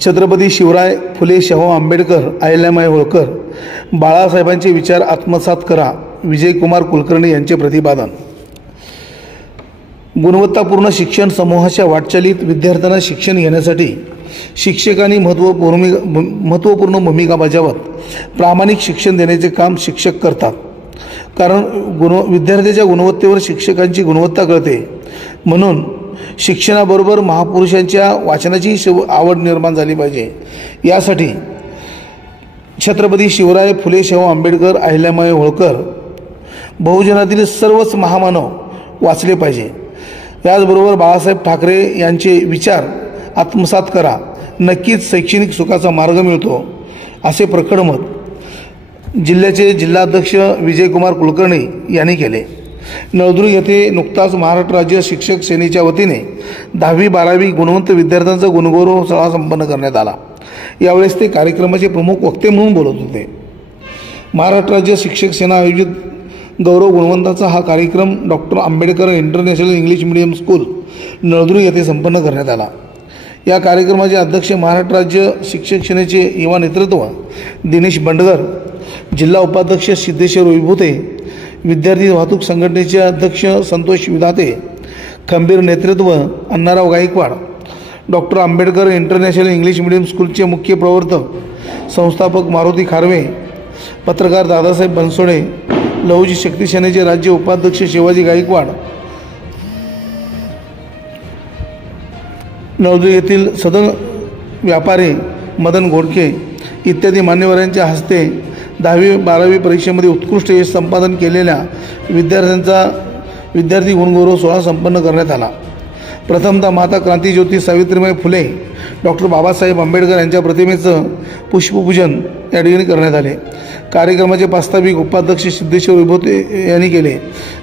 छत्रपती शिवराय फुले शाहू आंबेडकर अहिल्याबाई होळकर बाळासाहेबांचे विचार आत्मसात करा. विजयकुमार कुलकर्णी यांचे प्रतिपादन. गुणवत्तापूर्ण शिक्षण समूहाच्या वाटचालीत विद्यार्थ्यांना शिक्षण घेण्यासाठी शिक्षकांनी महत्त्वपूर्ण भूमिका बजावत प्रामाणिक शिक्षण देण्याचे काम शिक्षक करतात. कारण विद्यार्थ्याच्या गुणवत्तेवर शिक्षकांची गुणवत्ता कळते. म्हणून शिक्षणाबरोबर महापुरुषांच्या वाचनाची आवड निर्माण झाली पाहिजे. यासाठी छत्रपती शिवराय फुले शाहू आंबेडकर अहिल्याबाई होळकर बहुजनातील सर्वच महामानव वाचले पाहिजे. याचबरोबर बाळासाहेब ठाकरे यांचे विचार आत्मसात करा. नक्कीच शैक्षणिक सुखाचा मार्ग मिळतो, असे प्रखर मत जिल्ह्याचे जिल्हाध्यक्ष विजयकुमार कुलकर्णी यांनी केले. नळदुर्ग येथे नुकताच महाराष्ट्र राज्य शिक्षक सेनेच्या वतीने 10वी-12वी गुणवंत विद्यार्थ्यांचा गुणगौरव सोहळा संपन्न करण्यात आला. यावेळेस ते कार्यक्रमाचे प्रमुख वक्ते म्हणून बोलत होते. महाराष्ट्र राज्य शिक्षक सेना आयोजित गौरव गुणवंताचा हा कार्यक्रम doctor Ambedkar international English medium school Naldurg येथे संपन्न करण्यात आला. या कार्यक्रमाचे अध्यक्ष महाराष्ट्र राज्य शिक्षक सेनेचे युवा नेतृत्व दिनेश बंडगर, जिल्हा उपाध्यक्ष सिद्धेश्वर विभूते, विद्यार्थी वाहतूक संघटनेचे अध्यक्ष संतोष विधाते, खंबीर नेतृत्व Annarao Gaikwad, doctor Ambedkar international English medium स्कूलचे मुख्य प्रवर्तक संस्थापक मारुती खारवे, पत्रकार दादासाहेब बनसोडे, लहुजी शक्ती सेनेचे राज्य उपाध्यक्ष शिवाजी गायकवाड, नळदुर्ग येथील सदन व्यापारी मदन घोडके इत्यादी मान्यवरांच्या हस्ते 10वी-12वी परीक्षेमध्ये उत्कृष्ट यश संपादन केलेल्या विद्यार्थ्यांचा विद्यार्थी गुणगौरव सोहळा संपन्न करण्यात आला. प्रथमतः माता क्रांतीज्योती सावित्रीबाई फुले डॉक्टर बाबासाहेब आंबेडकर यांच्या प्रतिमेचं पुष्पपूजन या ठिकाणी करण्यात आले. कार्यक्रमाचे प्रास्ताविक उपाध्यक्ष सिद्धेश्वर विभूते यांनी केले.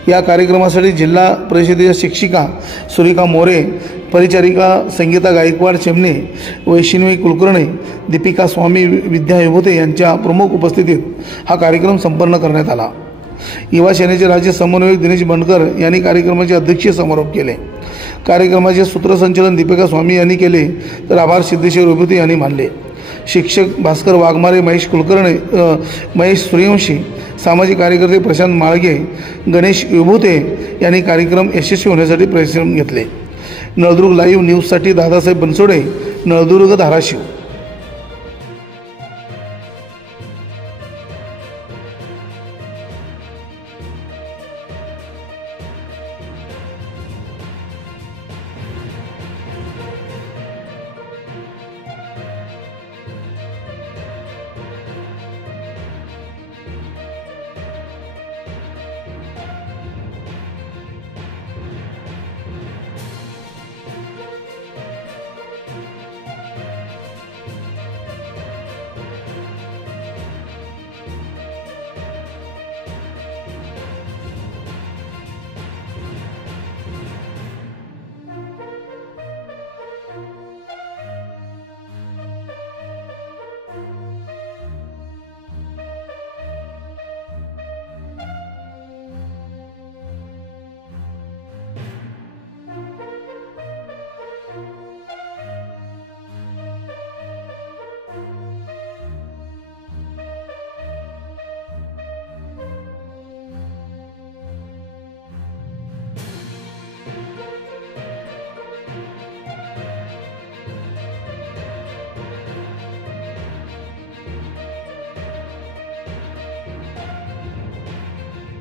या कार्यक्रमासाठी जिल्हा परिषदेच्या शिक्षिका सुरेखा मोरे, परिचारिका संगीता गायकवाड चिमणे, वैष्णवी कुलकर्णी, दीपिका स्वामी, विद्या विभूते यांच्या प्रमुख उपस्थितीत हा कार्यक्रम संपन्न करण्यात आला. युवा सेनेचे राज्य समन्वयक दिनेश बंडकर यांनी कार्यक्रमाचे अध्यक्षीय समारोप केले. कार्यक्रमाचे सूत्रसंचालन दीपिका स्वामी यांनी केले, तर आभार सिद्धेश्वर विभूते यांनी मानले. शिक्षक भास्कर वाघमारे, महेश सूर्यवंशी, सामाजिक कार्यकर्ते प्रशांत माळगे, गणेश विभूते यांनी कार्यक्रम यशस्वी होण्यासाठी परिश्रम घेतले. नळदुर्ग लाईव्ह न्यूजसाठी दादासाहेब बनसोडे, नळदुर्ग, धाराशिव.